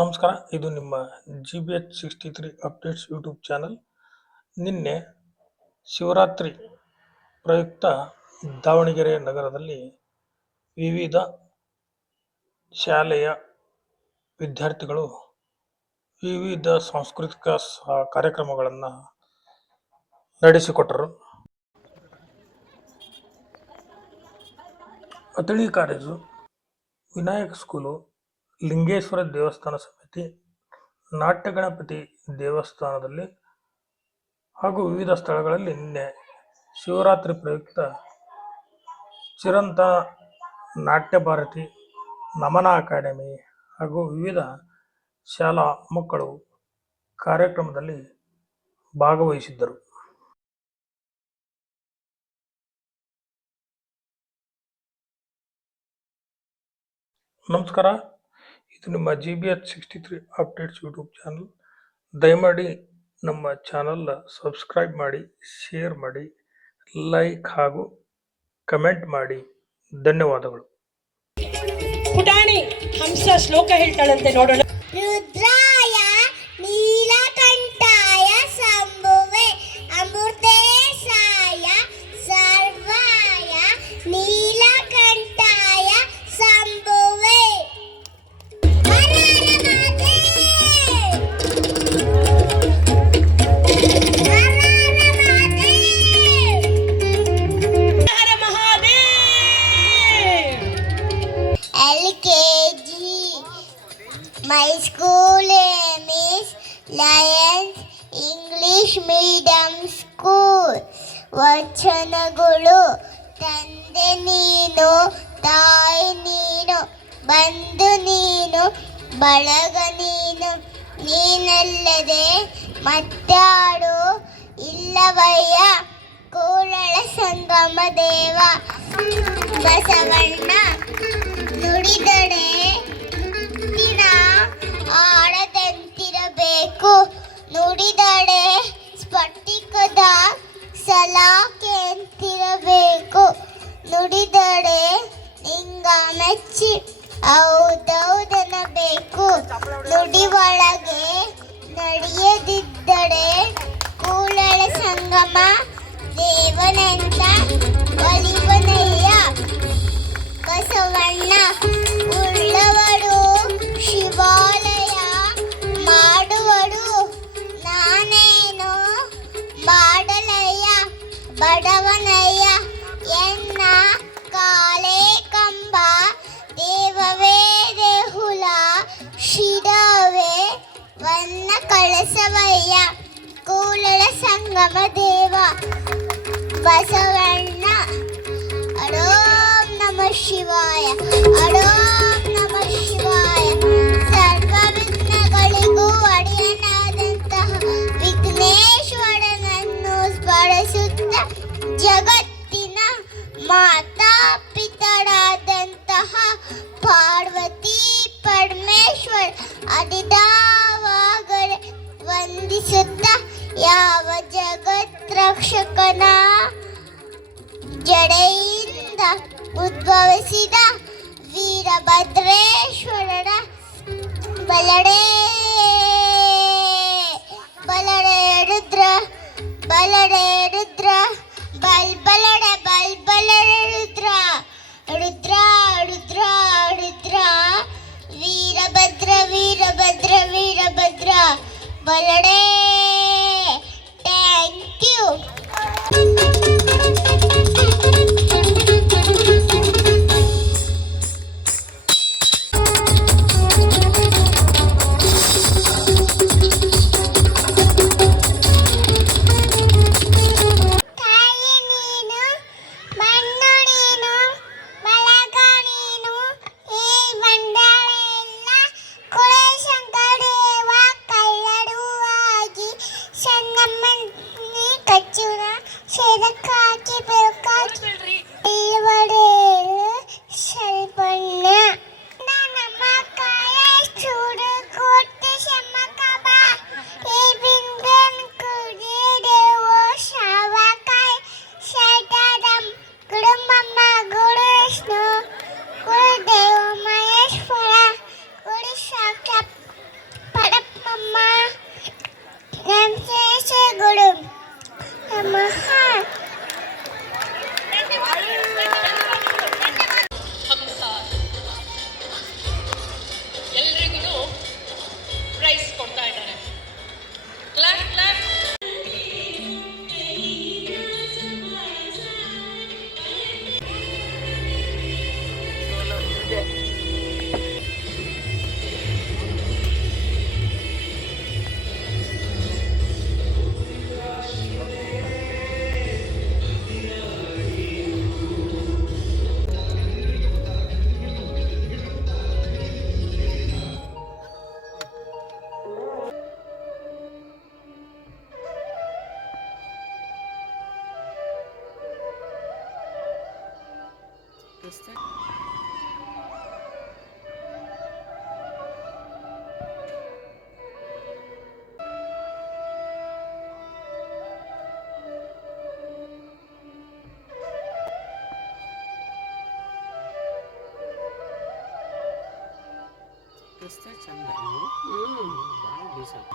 ನಮಸ್ಕಾರ. ಇದು ನಿಮ್ಮ GBH63 ಅಪ್ಡೇಟ್ಸ್ ಯೂಟ್ಯೂಬ್ ಚಾನಲ್. ನಿನ್ನೆ ಶಿವರಾತ್ರಿ ಪ್ರಯುಕ್ತ ದಾವಣಗೆರೆ ನಗರದಲ್ಲಿ ವಿವಿಧ ಶಾಲೆಯ ವಿದ್ಯಾರ್ಥಿಗಳು ವಿವಿಧ ಸಾಂಸ್ಕೃತಿಕ ಕಾರ್ಯಕ್ರಮಗಳನ್ನು ನಡೆಸಿಕೊಟ್ಟರು. ಅತಳಿ ಕಾಲೇಜು, ವಿನಾಯಕ ಸ್ಕೂಲು, ಲಿಂಗೇಶ್ವರ ದೇವಸ್ಥಾನ ಸಮಿತಿ, ನಾಟ್ಯ ಗಣಪತಿ ದೇವಸ್ಥಾನದಲ್ಲಿ ಹಾಗೂ ವಿವಿಧ ಸ್ಥಳಗಳಲ್ಲಿ ನಿನ್ನೆ ಶಿವರಾತ್ರಿ ಪ್ರಯುಕ್ತ ಚಿರಂತನ ನಾಟ್ಯ ಭಾರತಿ, ನಮನ ಅಕಾಡೆಮಿ ಹಾಗೂ ವಿವಿಧ ಶಾಲಾ ಮಕ್ಕಳು ಕಾರ್ಯಕ್ರಮದಲ್ಲಿ ಭಾಗವಹಿಸಿದ್ದರು. ನಮಸ್ಕಾರ. ಇದು ನಿಮ್ಮ GBH63 ಅಪ್ಡೇಟ್ಸ್ ಯೂಟ್ಯೂಬ್ ಚಾನಲ್. ದಯಮಾಡಿ ನಮ್ಮ ಚಾನಲ್ ಸಬ್ಸ್ಕ್ರೈಬ್ ಮಾಡಿ, ಶೇರ್ ಮಾಡಿ, ಲೈಕ್ ಹಾಗೂ ಕಮೆಂಟ್ ಮಾಡಿ. ಧನ್ಯವಾದಗಳು. ಪುಟಾಣಿ ಹಂಸ ಶ್ಲೋಕ ಹೇಳ್ತಾಳಂತೆ, ನೋಡೋಣ. ರುದ್ರಾಯ ನೀಲಕಂಠಾಯ ಶಂಭುವೇ ಅಮೃತೇಶಾಯ ಸರ್ವಾಯ ನೀಲಕಂಠಾಯ ಶಂಭುವೇ. LKG. My school name is Lions English Medium School. ವಚನಗಳು: ತಂದೆ ನೀನು, ತಾಯಿ ನೀನು, ಬಂಧು ನೀನು, ಬಳಗ ನೀನು, ನೀನಲ್ಲದೆ ಮತ್ತಾರು ಇಲ್ಲವಯ್ಯ, ಕೂಡಲ ಸಂಗಮ ದೇವ. ಬಸವಣ್ಣ ನುಡಿದಡೆ ದಿನ ಆಡದಂತಿರಬೇಕು, ನುಡಿದಡೆ ಸ್ಫಟಿಕದ ಸಲಾಕೆಂತಿರಬೇಕು, ನುಡಿದಡೆ ನಿಂಗ ಮೆಚ್ಚಿ ಹೌದೌದನಬೇಕು, ನುಡಿ ಒಳಗೆ ನಡೆಯದಿದ್ದಡೆ ಕೂಡಲ ಸಂಗಮ ದೇವನೆಂತ ಒಲಿವನಯ್ಯ. ಬಸವಣ್ಣ ಉಳ್ಳವಡು ಶಿವಾಲಯ ಮಾಡುವಡು, ನಾನೇನು ಮಾಡಲಯ್ಯ ಬಡವನಯ್ಯ, ಎನ್ನ ಕಾಲೇ ಕಂಬ ದೇವವೇ ದೇಹುಲ, ಶಿರವೇ ವನ್ನ ಕಳಸವಯ್ಯ, ಕೂಡಲ ಸಂಗಮ ದೇವ. ಬಸವಣ್ಣ ಓಂ ನಮಃ ಶಿವಾಯ, ಓಂ ನಮಃ ಶಿವಾಯ. ಸರ್ವ ವಿಘ್ನಗಳಿಗೂ ಒಡೆಯನಾದಂತಹ ವಿಘ್ನೇಶ್ವರನನ್ನು ಸ್ಮರಿಸುತ್ತ ಜಗತ್ತಿನ ಮಾತಾ ಪಿತರಾದಂತಹ ಪಾರ್ವತಿ ಪರಮೇಶ್ವರ ಅಡಿದಾವಾಗಲೇ ವಂದಿಸುತ್ತ ಯಾವ ಜಗತ್ ರಕ್ಷಕನ ಜಡೆಯಿಂದ ಉದ್ಭವಿಸಿದ ವೀರಭದ್ರೇಶ್ವರನ ಬಲಡೆ ಬಲಡೆ ರುದ್ರ, ಬಲಡೆ ರುದ್ರ, ಬಲ್ಬಲಡೆ ಬಲ್ಬಲಡೆ ರುದ್ರ, ರುದ್ರ ರುದ್ರ ರುದ್ರ, ವೀರಭದ್ರ ವೀರಭದ್ರ ವೀರಭದ್ರ, ಬಲಡೆ. Thank you. ಕುಲಶಂಕರ ದೇವ ಕಲ್ಲಡುವಾಗಿ ಚಂದ ಇವು ಭಾಳ ಡೀಸೆಂಟ್.